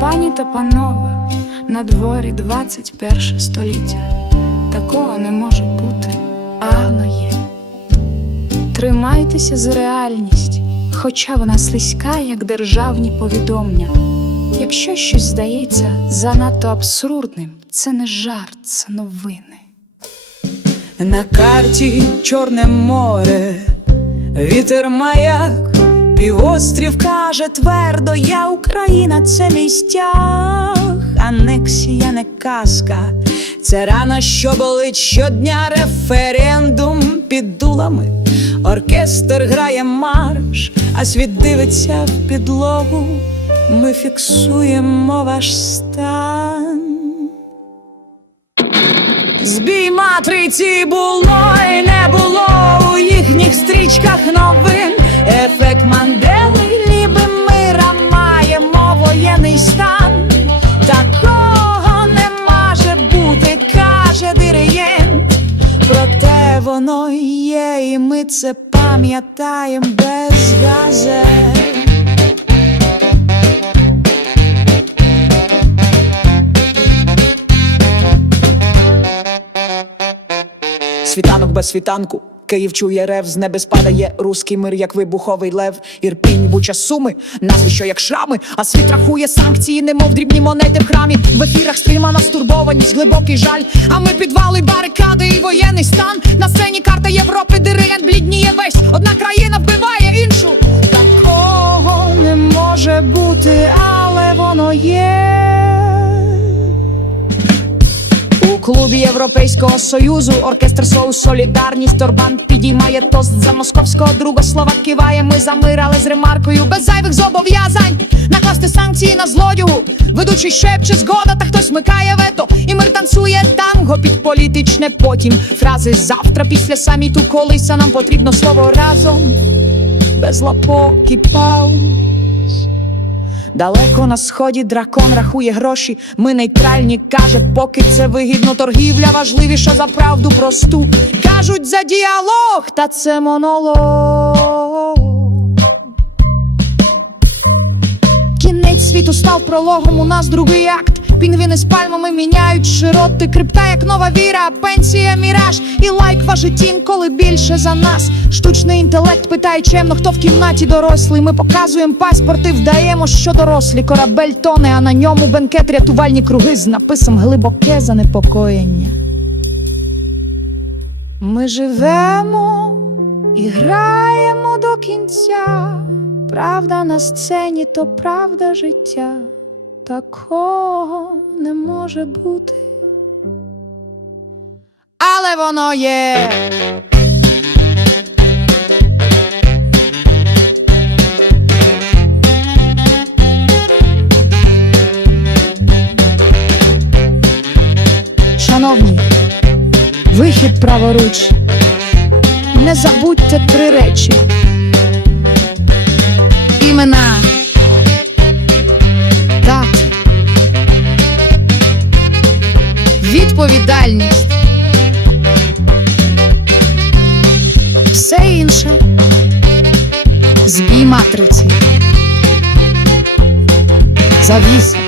Пані та панове, на дворі 21 століття. Такого не може бути, а є. Тримайтеся за реальність, хоча вона слизька, як державні повідомлення. Якщо щось здається занадто абсурдним, це не жарт, це новини. На карті Чорне море, вітер маяк, півострів каже твердо, я Україна, це мій стяг, анексія не казка, це рана, що болить щодня, референдум під дулами, оркестр грає марш, а світ дивиться в підлогу, ми фіксуємо ваш стан. Збій матриці було і не було у їхніх стрічках новин. Ефект Мандели, воно є, і ми це пам'ятаємо без газет. Світанок без світанку. Київ чує рев, з небес падає руський мир, як вибуховий лев, Ірпінь, буча суми, назви, що як шрами, а світ рахує санкції, немов дрібні монети в храмі. В ефірах стрімана стурбованість, глибокий жаль. А ми підвали, барикади і воєнний стан. На сцені карта Європи, диригент блідніє весь. Клубі Європейського союзу оркестр соус Солідарність Орбан підіймає тост за московського друга слова киває. Ми за мир, але з ремаркою без зайвих зобов'язань. Накласти санкції на злодюгу. Ведучий шепче згода, та хтось смикає вето. І мир танцює танго під політичне потім. Фрази завтра після саміту колись а нам потрібно слово разом. Без лапок і пауз. Далеко на сході дракон рахує гроші. Ми нейтральні, каже, поки це вигідно. Торгівля важливіша за правду просту. Кажуть за діалог, та це монолог. Кінець світу став прологом, у нас другий акт. Пінгвіни з пальмами міняють широти, крипта, як нова віра, пенсія, міраж і лайк важить інколи більше за нас. Штучний інтелект питає чемно, хто в кімнаті дорослий. Ми показуємо паспорти, вдаємо, що дорослі. Корабель тоне, а на ньому бенкет рятувальні круги з написом глибоке занепокоєння. Ми живемо і граємо до кінця. Правда на сцені, то правда життя. Такого не може бути. Але воно є. Шановні, вихід праворуч. Не забудьте три речі. Імена. Збій матриці. Завіс.